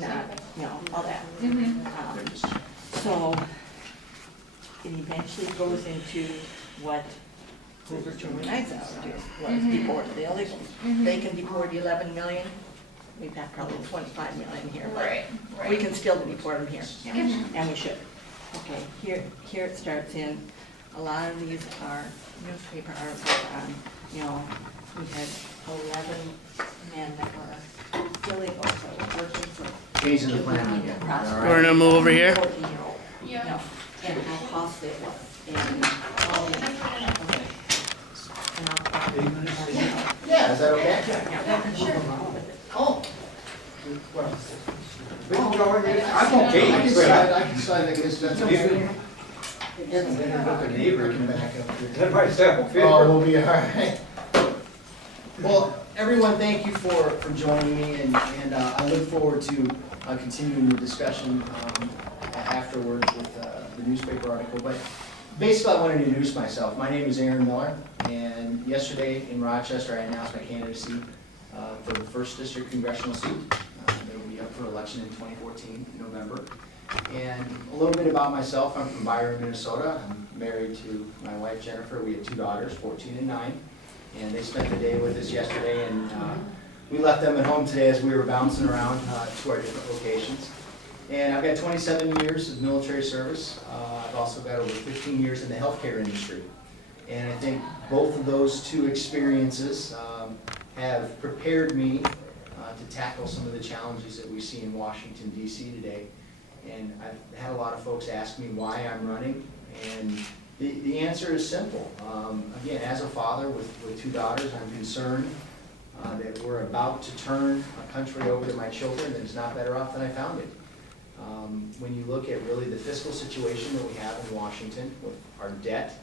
not, all that. Mm-hmm. So it eventually goes into what Hoover Truman Eisenhower did, was deport the illegals. They can deport 11 million, we've got probably 25 million here, but Right, we right. can still deport them here, and we should. Okay, here it starts in, a lot of these are newspaper articles on, we had 11 men that were illegal, so working for. Changing the plan on you. We're gonna move over here. 14-year-old, Yeah. and how costly it was, and all the, okay. And I'll- Yeah, is that okay? Oh. I'm okay. I can sign against that. Neighbor can back up here. Oh, we'll be all right. Well, everyone, thank you for joining me, and I look forward to continuing the discussion afterwards with the newspaper article. But basically, I want to introduce myself. My name is Aaron Miller, and yesterday in Rochester, I announced my candidacy for the 1st District Congressional seat. That will be up for election in 2014, in November. And a little bit about myself, I'm from Byron, Minnesota. I'm married to my wife Jennifer. We have 2 daughters, 14 and 9. And they spent the day with us yesterday, and we left them at home today as we were bouncing around to our different locations. And I've got 27 years of military service. I've also got over 15 years in the healthcare industry. And I think both of those 2 experiences have prepared me to tackle some of the challenges that we see in Washington, D.C. today. And I've had a lot of folks ask me why I'm running, and the answer is simple. Again, as a father with 2 daughters, I'm concerned that we're about to turn a country over to my children that is not better off than I found it. When you look at really the fiscal situation that we have in Washington with our debt,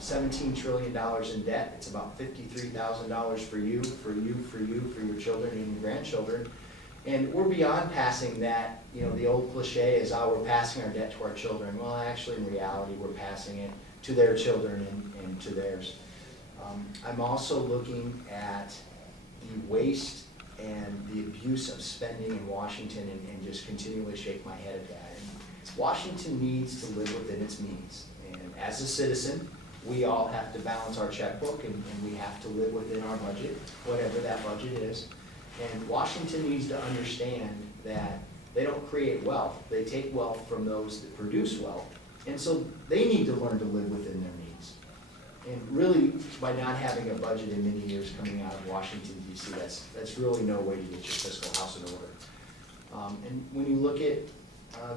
$17 trillion in debt. It's about $53,000 for you, for your children and your grandchildren. And we're beyond passing that, the old cliche is, we're passing our debt to our children. Well, actually, in reality, we're passing it to their children and to theirs. I'm also looking at the waste and the abuse of spending in Washington and just continually shake my head at that. And Washington needs to live within its means. And as a citizen, we all have to balance our checkbook, and we have to live within our budget, whatever that budget is. And Washington needs to understand that they don't create wealth. They take wealth from those that produce wealth. And so they need to learn to live within their means. And really, by not having a budget in many years coming out of Washington, D.C., that's really no way to get your fiscal house in order. And when you look at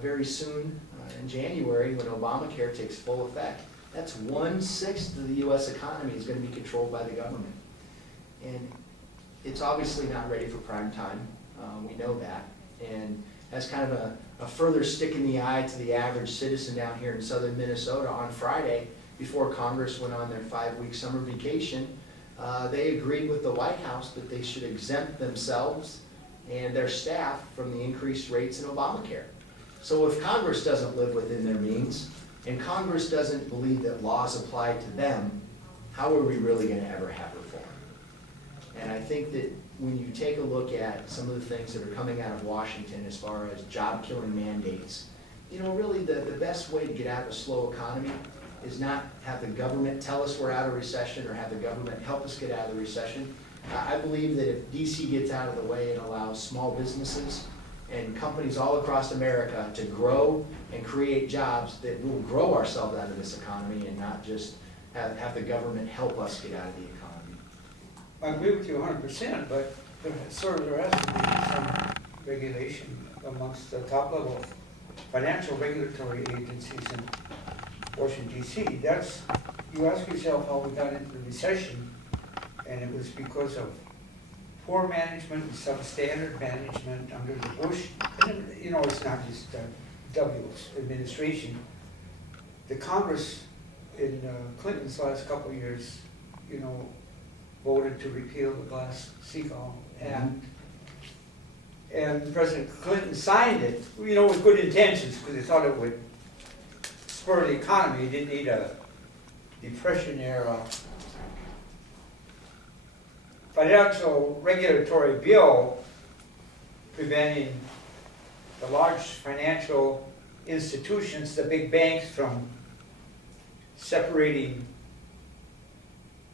very soon, in January, when Obamacare takes full effect, that's 1/6 of the U.S. economy is going to be controlled by the government. And it's obviously not ready for prime time. We know that. And that's kind of a further stick in the eye to the average citizen down here in southern Minnesota. On Friday, before Congress went on their 5-week summer vacation, they agreed with the White House that they should exempt themselves and their staff from the increased rates in Obamacare. So if Congress doesn't live within their means, and Congress doesn't believe that laws apply to them, how are we really going to ever have reform? And I think that when you take a look at some of the things that are coming out of Washington as far as job-killing mandates, really the best way to get out of a slow economy is not have the government tell us we're out of recession or have the government help us get out of the recession. I believe that if D.C. gets out of the way and allows small businesses and companies all across America to grow and create jobs, that we'll grow ourselves out of this economy and not just have the government help us get out of the economy. I agree with you 100%, but there has to be some regulation amongst the top level financial regulatory agencies in Washington, D.C. You ask yourself how we got into the recession, and it was because of poor management and substandard management under the Bush. And it's not just W's administration. The Congress in Clinton's last couple of years, voted to repeal the Glass-Steagall Act. And President Clinton signed it, with good intentions, because he thought it would spur the economy. He didn't need a Depression-era financial regulatory bill preventing the large financial institutions, the big banks, from separating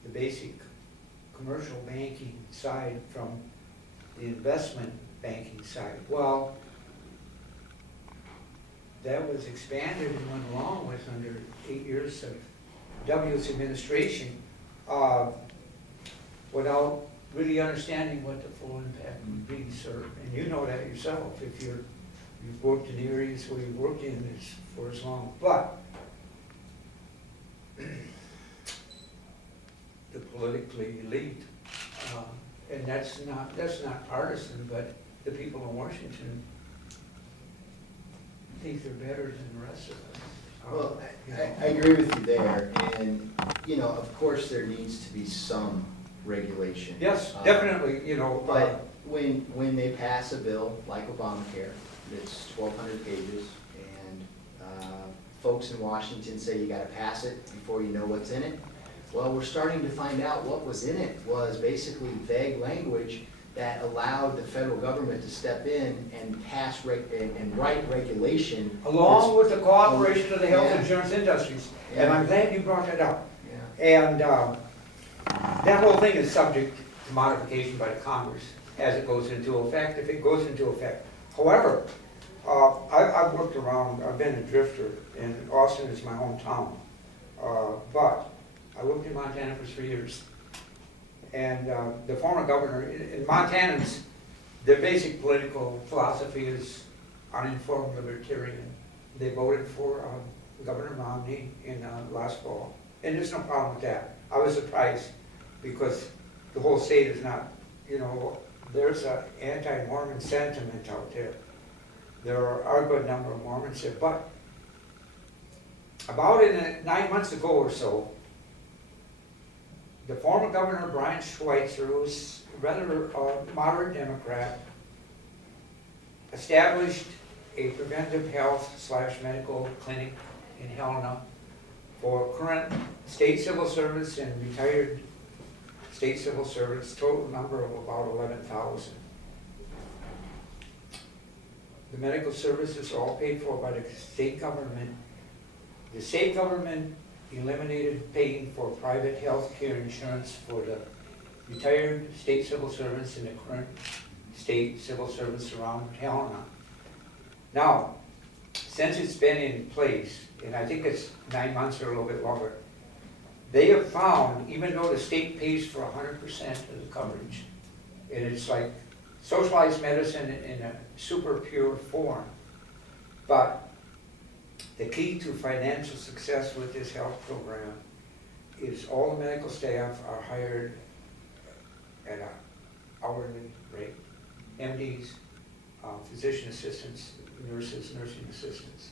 the basic commercial banking side from the investment banking side. Well, that was expanded and went along with under 8 years of W's administration, without really understanding what the full impact would be, sir. And you know that yourself, if you've worked in areas where you've worked in this for as long. But the politically elite, and that's not partisan, but the people in Washington think they're better than the rest of us. Well, You know. I agree with you there, and, you know, of course, there needs to be some regulation. Yes, definitely, But when they pass a bill like Obamacare, that's 1,200 pages, and folks in Washington say you gotta pass it before you know what's in it, well, we're starting to find out what was in it was basically vague language that allowed the federal government to step in and pass and write regulation. Along with the cooperation of the health Yeah. insurance industries, and Yeah. I'm glad you brought that up. Yeah. And that whole thing is subject to modification by the Congress as it goes into effect, if it goes into effect. However, I've worked around, I've been a drifter, and Austin is my hometown. But I worked in Montana for 3 years. And the former governor, in Montanans, their basic political philosophy is uninformed libertarian. They voted for Governor Romney in last fall, and there's no problem with that. I was surprised because the whole state is not, there's an anti-Mormon sentiment out there. There are a good number of Mormons there, but about 9 months ago or so, the former governor, Brian Schweitzer, who was a rather moderate Democrat, established a preventive health/medical clinic in Helena for current state civil service and retired state civil service, total number of about 11,000. The medical services are all paid for by the state government. The state government eliminated paying for private health care insurance for the retired state civil servants and the current state civil service around Helena. Now, since it's been in place, and I think it's 9 months or a little bit longer, they have found, even though the state pays for 100% of the coverage, and it's like socialized medicine in a super pure form, but the key to financial success with this health program is all the medical staff are hired at an hourly rate. MDs, physician assistants, nurses, nursing assistants.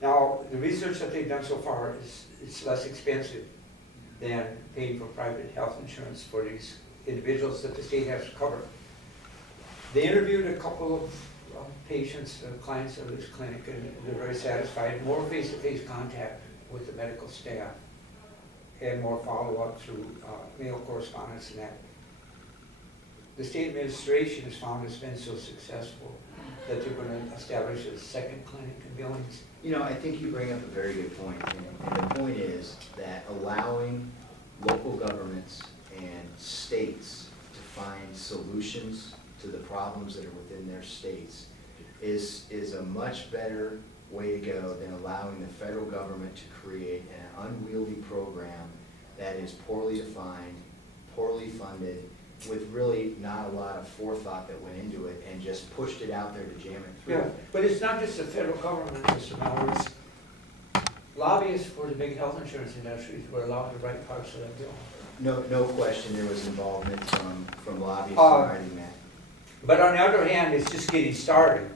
Now, the research that they've done so far is it's less expensive than paying for private health insurance for these individuals that the state has to cover. They interviewed a couple of patients, clients of this clinic, and they're very satisfied. More face-to-face contact with the medical staff and more follow-up through mail correspondence and that. The state administration has found it's been so successful that they're going to establish a second clinic in Billings. I think you bring up a very good point, and the point is that allowing local governments and states to find solutions to the problems that are within their states is a much better way to go than allowing the federal government to create an unwieldy program that is poorly defined, poorly funded, with really not a lot of forethought that went into it, and just pushed it out there to jam it through. Yeah, but it's not just the federal government, Mr. Miller, it's lobbyists for the big health insurance industries were allowed to write parts of that bill. No question there was involvement from lobbyists in writing that. But on the other hand, it's just getting started.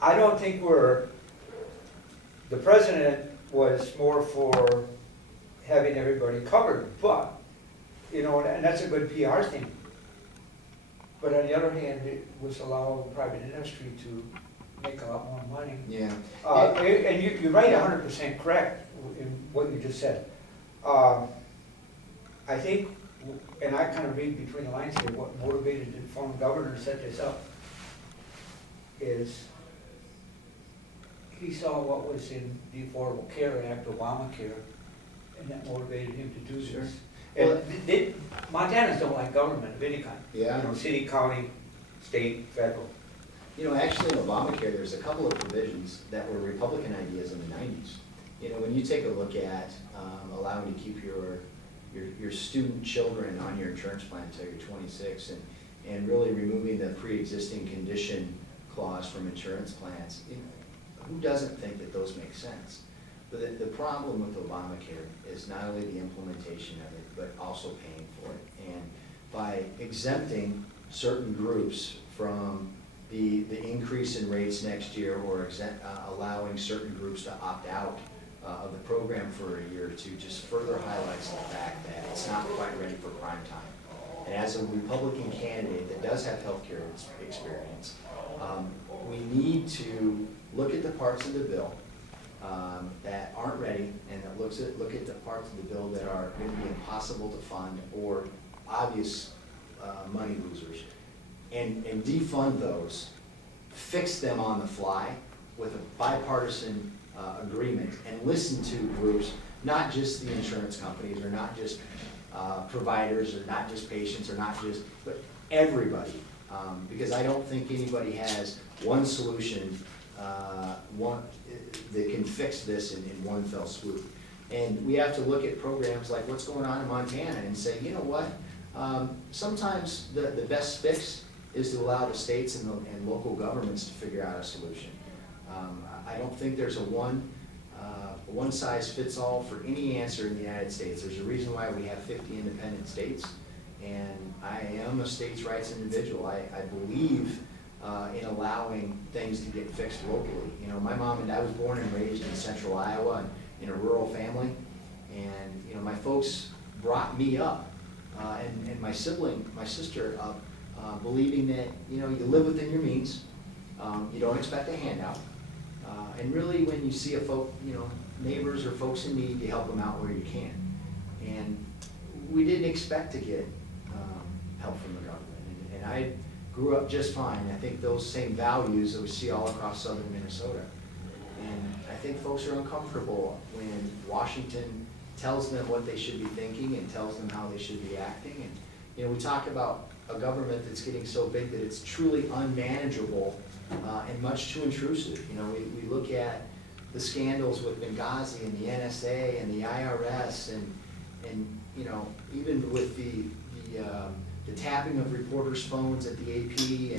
I don't think the president was more for having everybody covered, but, and that's a good PR thing. But on the other hand, it was allowed private industry to make a lot more money. Yeah. And you're right 100% correct in what you just said. I think, and I kind of read between the lines here, what motivated the former governor to set this up is he saw what was in the Affordable Care Act, Obamacare, and that motivated him to do Sure. this. Well, And Montanans don't like government of any kind. Yeah. You know, city, county, state, federal. You know, actually in Obamacare, there's a couple of provisions that were Republican ideas in the 90s. You know, when you take a look at allowing to keep your student children on your insurance plan until you're 26 and really removing the pre-existing condition clause from insurance plans, who doesn't think that those make sense? But the problem with Obamacare is not only the implementation of it, but also paying for it. And by exempting certain groups from the increase in rates next year, or allowing certain groups to opt out of the program for a year or two, just further highlights the fact that it's not quite ready for prime time. And as a Republican candidate that does have healthcare experience, we need to look at the parts of the bill that aren't ready, and that look at the parts of the bill that are going to be impossible to fund or obvious money losers, and defund those, fix them on the fly with a bipartisan agreement, and listen to groups, not just the insurance companies, or not just providers, or not just patients, or not just, but everybody. Because I don't think anybody has one solution that can fix this in one fell swoop. And we have to look at programs like what's going on in Montana and say, you know what, sometimes the best fix is to allow the states and local governments to figure out a solution. I don't think there's a one size fits all for any answer in the United States. There's a reason why we have 50 independent states, and I am a states' rights individual. I believe in allowing things to get fixed locally. You know, my mom and I was born and raised in central Iowa in a rural family, and you know, my folks brought me up and my sister up, believing that, you know, you live within your means, you don't expect a handout, and really when you see neighbors or folks in need, you help them out where you can. And we didn't expect to get help from the government, and I grew up just fine. I think those same values that we see all across southern Minnesota. And I think folks are uncomfortable when Washington tells them what they should be thinking and tells them how they should be acting. And you know, we talk about a government that's getting so big that it's truly unmanageable and much too intrusive. You know, we look at the scandals with Benghazi and the NSA and the IRS and you know, even with the tapping of reporters' phones at the AP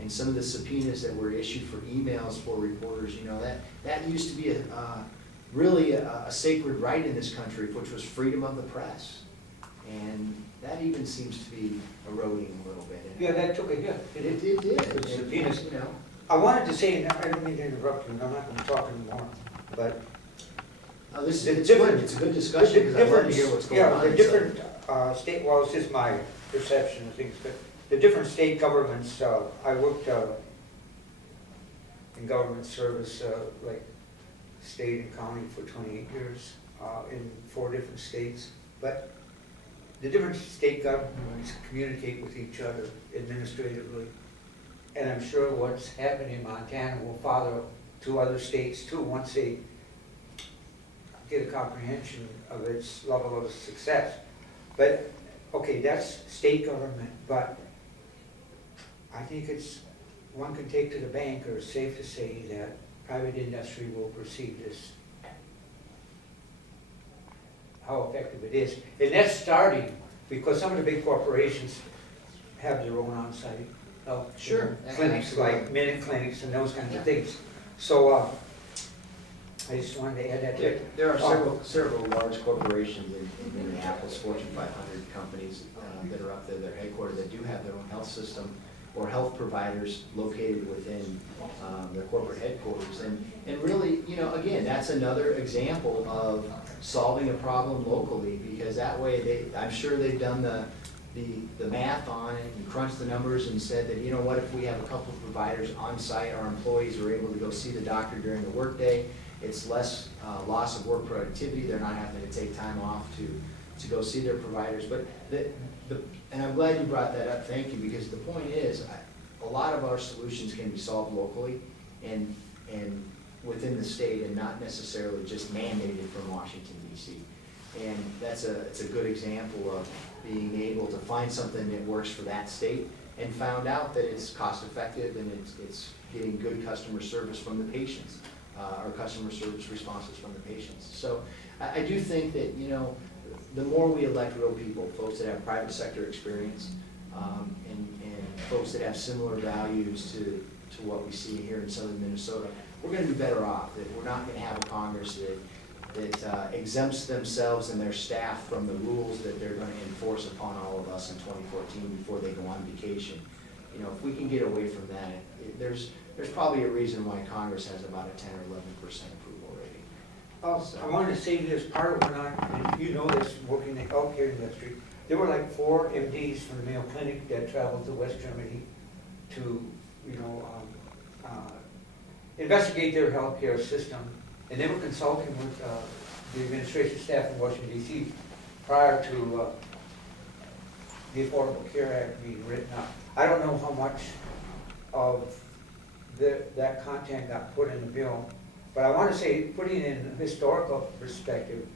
and some of the subpoenas that were issued for emails for reporters, you know, that used to be really a sacred right in this country, which was freedom of the press. And that even seems to be eroding a little bit. Yeah, that took a hit. It did. With subpoenas. You know. I wanted to say, and I don't mean to interrupt you, and I'm not going to talk anymore, but It's The good. different- It's a good discussion because I love to hear what's going on. Yeah, the different state, well, it's just my perception of things, but the different state governments, I worked in government service, like state and county for 28 years in 4 different states, but the different state governments communicate with each other administratively, and I'm sure what's happening in Montana will follow to other states too, once they get a comprehension of its level of success. But, okay, that's state government, but I think one can take to the bank, or it's safe to say that private industry will perceive this, how effective it is. And that's starting, because some of the big corporations have their own on-site health Sure. clinics, Absolutely. like Minute clinics and those kinds of things. So, I just wanted to add that to it. There are several large corporations in Minneapolis, Fortune 500 companies that are up there, they're headquartered, that do have their own health system or health providers located within their corporate headquarters. And really, you know, again, that's another example of solving a problem locally, because that way I'm sure they've done the math on it and crunched the numbers and said that, you know what, if we have a couple of providers on site, our employees are able to go see the doctor during the workday. It's less loss of work productivity. They're not having to take time off to go see their providers. But and I'm glad you brought that up. Thank you, because the point is, a lot of our solutions can be solved locally and within the state and not necessarily just mandated from Washington DC. And it's a good example of being able to find something that works for that state and found out that it's cost effective and it's getting good customer service from the patients, or customer service responses from the patients. So I do think that, you know, the more we elect real people, folks that have private sector experience, and folks that have similar values to what we see here in southern Minnesota, we're gonna be better off. That we're not gonna have a Congress that exempts themselves and their staff from the rules that they're gonna enforce upon all of us in 2014 before they go on vacation. You know, if we can get away from that, there's probably a reason why Congress has about a 10 or 11% approval rating. I wanted to say this, part of when and you know this, working in the healthcare industry, there were like 4 MDs from the Mayo Clinic that traveled to West Germany to, you know, investigate their healthcare system. And they were consulting with the administration staff in Washington DC prior to the Affordable Care Act being written up. I don't know how much of that content got put in the bill, but I want to say, putting it in a historical perspective,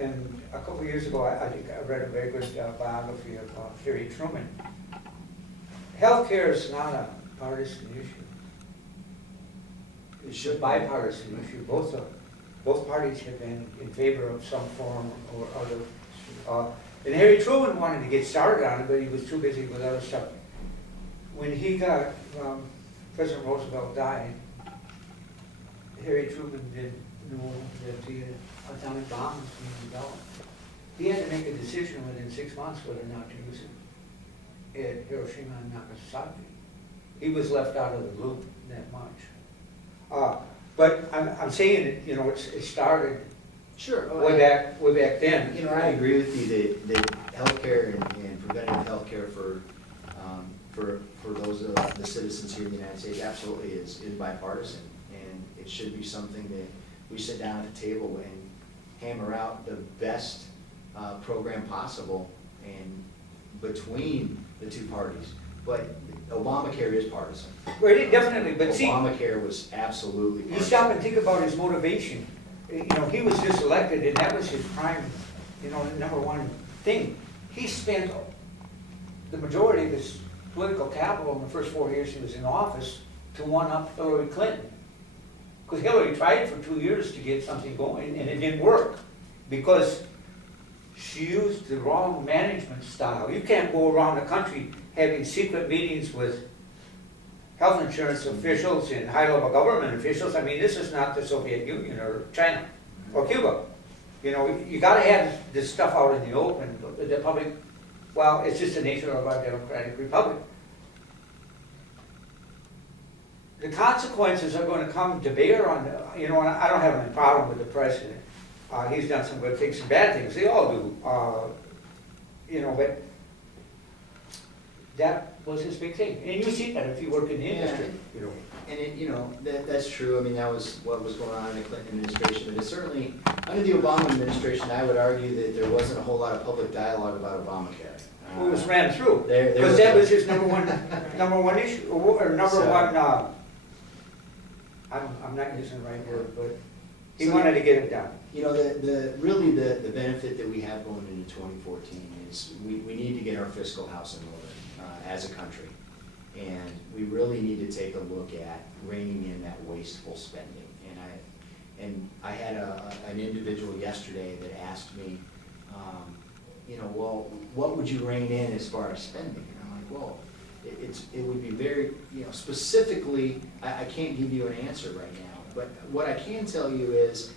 and a couple of years ago, I think I read a very good biography of Harry Truman. Healthcare is not a partisan issue. It's a bipartisan issue. Both parties have been in favor of some form or other. And Harry Truman wanted to get started on it, but he was too busy with other stuff. When he got, President Roosevelt died, Harry Truman didn't know that the atomic bomb was being developed. He had to make a decision within 6 months whether or not to use it at Hiroshima and Nagasaki. He was left out of the loop that much. But I'm saying that, you know, it started Sure. way back then. You know, I agree with you that healthcare and preventative healthcare for those of the citizens here in the United States absolutely is bipartisan, and it should be something that we sit down at the table and hammer out the best program possible and between the two parties. But Obamacare is partisan. Well, definitely, but see, Obamacare was absolutely partisan. you stop and think about his motivation. You know, he was just elected, and that was his prime, you know, number one thing. He spent the majority of his political capital in the first 4 years he was in office to one-up Hillary Clinton. Because Hillary tried for 2 years to get something going, and it didn't work, because she used the wrong management style. You can't go around the country having secret meetings with health insurance officials and high-level government officials. I mean, this is not the Soviet Union or China or Cuba. You know, you gotta have this stuff out in the open. The public, well, it's just the nature of our democratic republic. The consequences are going to come to bear on, you know, and I don't have any problem with the president. He's done some good things and bad things. They all do. You know, but that was his big thing. And you see that if you work in the industry, you know. And it, you know, that's true. I mean, that was what was going on in the Clinton administration. But it certainly, under the Obama administration, I would argue that there wasn't a whole lot of public dialogue about Obamacare. It was ran through. There Because that was his number one issue, or number one, I'm not using the right word, but he wanted to get it done. You know, really the benefit that we have going into 2014 is we need to get our fiscal house in order as a country. And we really need to take a look at reining in that wasteful spending. And I had an individual yesterday that asked me, you know, well, what would you rein in as far as spending? And I'm like, well, it would be very, you know, specifically, I can't give you an answer right now. But what I can tell you is,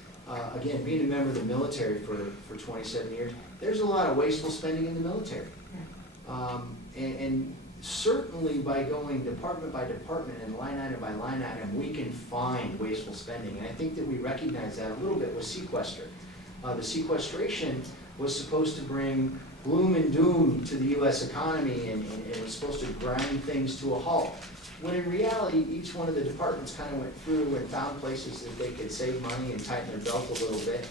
again, being a member of the military for 27 years, there's a lot of wasteful spending in the military. And certainly by going department by department and line item by line item, we can find wasteful spending. And I think that we recognize that a little bit with sequester. The sequestration was supposed to bring gloom and doom to the U.S. economy, and it was supposed to grind things to a halt. When in reality, each one of the departments kind of went through and found places that they could save money and tighten their belt a little bit.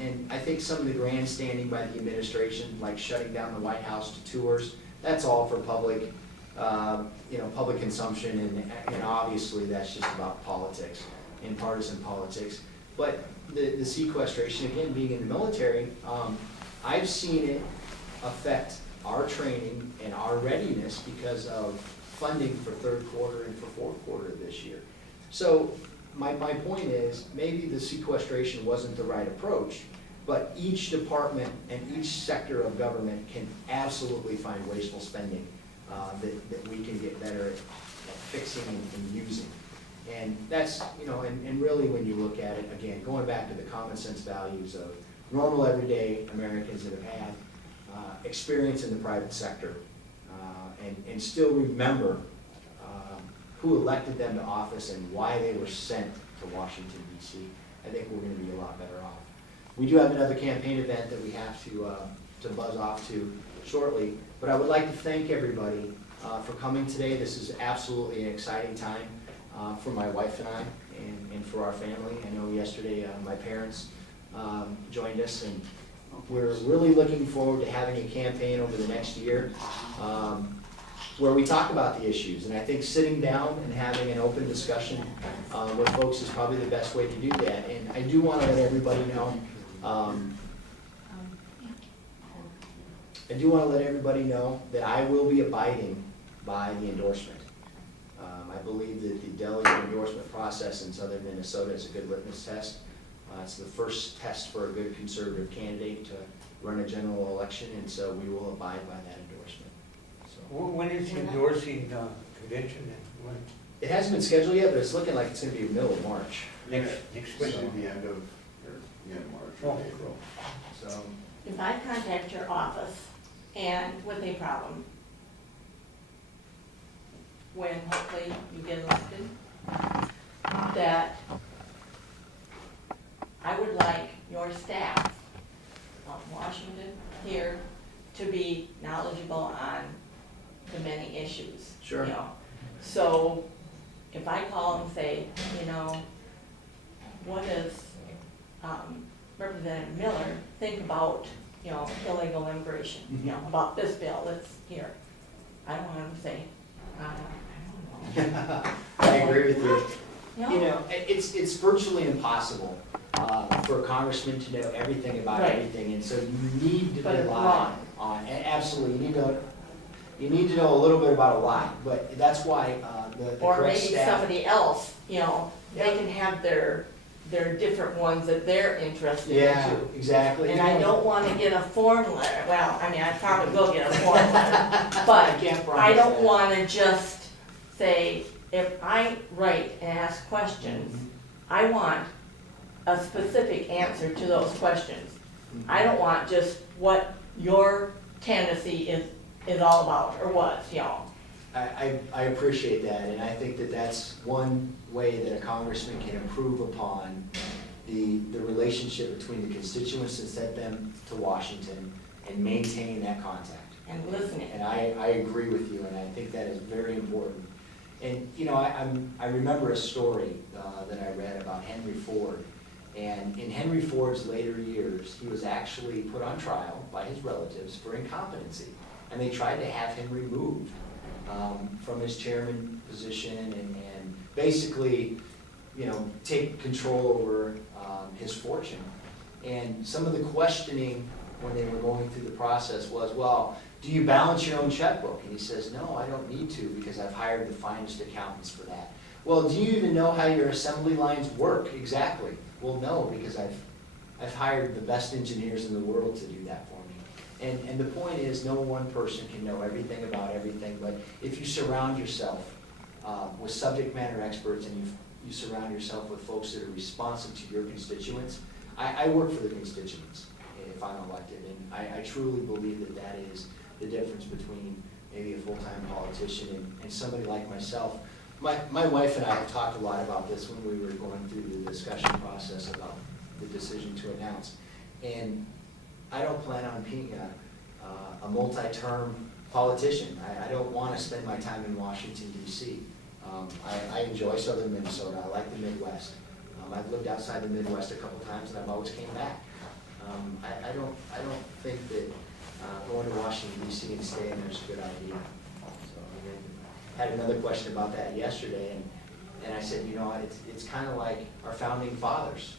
And I think some of the grandstanding by the administration, like shutting down the White House to tours, that's all for public public consumption, and obviously that's just about politics and partisan politics. But the sequestration, again, being in the military, I've seen it affect our training and our readiness because of funding for third quarter and for fourth quarter this year. So my point is, maybe the sequestration wasn't the right approach, but each department and each sector of government can absolutely find wasteful spending that we can get better at fixing and using. And that's, and really when you look at it, again, going back to the common sense values of normal everyday Americans that have had experience in the private sector and still remember who elected them to office and why they were sent to Washington, D.C., I think we're going to be a lot better off. We do have another campaign event that we have to buzz off to shortly, but I would like to thank everybody for coming today. This is absolutely an exciting time for my wife and I and for our family. I know yesterday my parents joined us, and we're really looking forward to having a campaign over the next year where we talk about the issues. And I think sitting down and having an open discussion with folks is probably the best way to do that. And I do want to let everybody know, that I will be abiding by the endorsement. I believe that the delegate endorsement process in southern Minnesota is a good litmus test. It's the first test for a good conservative candidate to run a general election, and so we will abide by that endorsement. So, When is the endorsing convention and when? it hasn't been scheduled yet, but it's looking like it's going to be the middle of March. Next Especially the end of, March or April. So, If I contact your office and with a problem, when hopefully you get elected, that I would like your staff of Washington here to be knowledgeable on the many issues. Sure. So if I call and say, what does Representative Miller think about, illegal immigration, about this bill that's here? I don't want him to say, I don't know. I agree with you. No. It's virtually impossible for a congressman to know everything about Right. everything, and so you need to But it's rely wrong. on, and absolutely, you need to know a little bit about a lot, but that's why the Or correct maybe staff. somebody else, they can have their different ones that they're interested in Yeah, too. exactly. And I don't wanna get a form letter, well, I probably will get a form letter, I but can't promise I don't that. wanna just say, if I write and ask questions, I want a specific answer to those questions. I don't want just what your candidacy is all about, or was, I appreciate that, and I think that that's one way that a congressman can improve upon the relationship between the constituents that sent them to Washington and maintain that contact. and listening. And I agree with you, and I think that is very important. And, I remember a story that I read about Henry Ford. And in Henry Ford's later years, he was actually put on trial by his relatives for incompetency. And they tried to have him removed from his chairman position and basically, take control over his fortune. And some of the questioning when they were going through the process was, well, do you balance your own checkbook? And he says, no, I don't need to because I've hired the finest accountants for that. Well, do you even know how your assembly lines work exactly? Well, no, because I've hired the best engineers in the world to do that for me. And the point is, no one person can know everything about everything, but if you surround yourself with subject matter experts and you surround yourself with folks that are responsive to your constituents, I work for the constituents if I'm elected, and I truly believe that that is the difference between maybe a full-time politician and somebody like myself. My wife and I have talked a lot about this when we were going through the discussion process about the decision to announce. And I don't plan on being a multi-term politician. I don't want to spend my time in Washington, D.C. I enjoy southern Minnesota. I like the Midwest. I've lived outside the Midwest a couple times, and I've always came back. I don't think that going to Washington, D.C. and staying there is a good idea. So, had another question about that yesterday, and I said, you know, it's kind of like our founding fathers.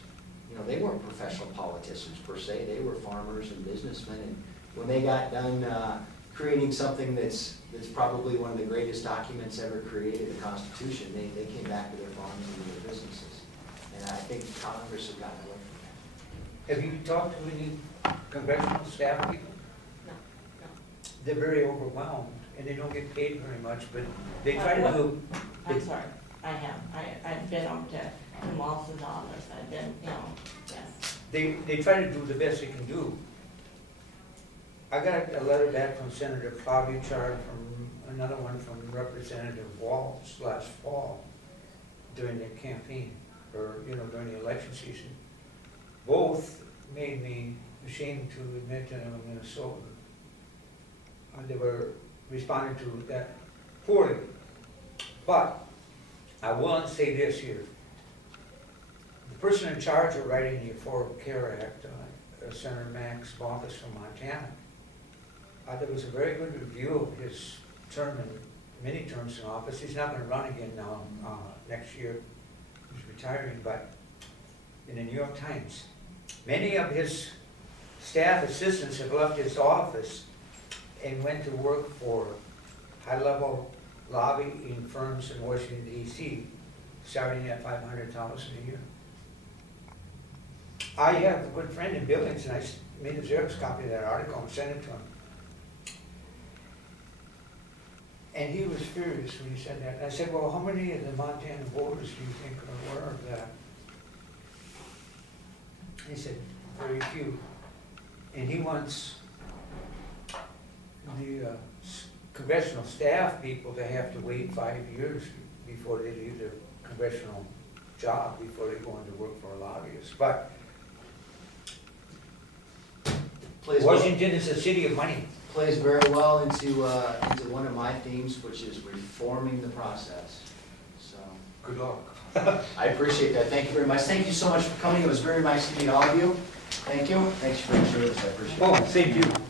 You know, they weren't professional politicians per se, they were farmers and businessmen, and when they got done creating something that's probably one of the greatest documents ever created, the Constitution, they came back to their farms and their businesses. And I think Congress has gotten away from that. Have you talked to any congressional staff people? No, They're very overwhelmed, and they don't get paid very much, but they try to do. I'm sorry, I have, I've been over to Tim Walton's office, I've been, you know, yes. They try to do the best they can do. I got a letter back from Senator Klobuchar, from another one from Representative Walz last fall during the campaign, or, you know, during the election season. Both made me ashamed to admit that I'm a Minnesotan. They were responding to that poorly. But I will say this here. The person in charge of writing the Affordable Care Act, Senator Max Baucus from Montana, there was a very good review of his term and many terms in office. He's not going to run again now next year. He's retiring, but in the New York Times, many of his staff assistants have left his office and went to work for high-level lobbying firms in Washington, D.C., starting at $500,000 a year. I have a good friend in Billings, and I made a Xerox copy of that article and sent it to him. And he was furious when he said that. And I said, well, how many of the Montana voters do you think are aware of that? He said, very few. And he wants the congressional staff people to have to wait 5 years before they leave their congressional job, before they go into work for a lobbyist. But Washington is a city of money. Plays very well into one of my themes, which is reforming the process. So, Good luck. I appreciate that. Thank you very much. Thank you so much for coming. It was very nice to meet all of you. Thank you. Thanks for your service. I appreciate it. Oh, same to you.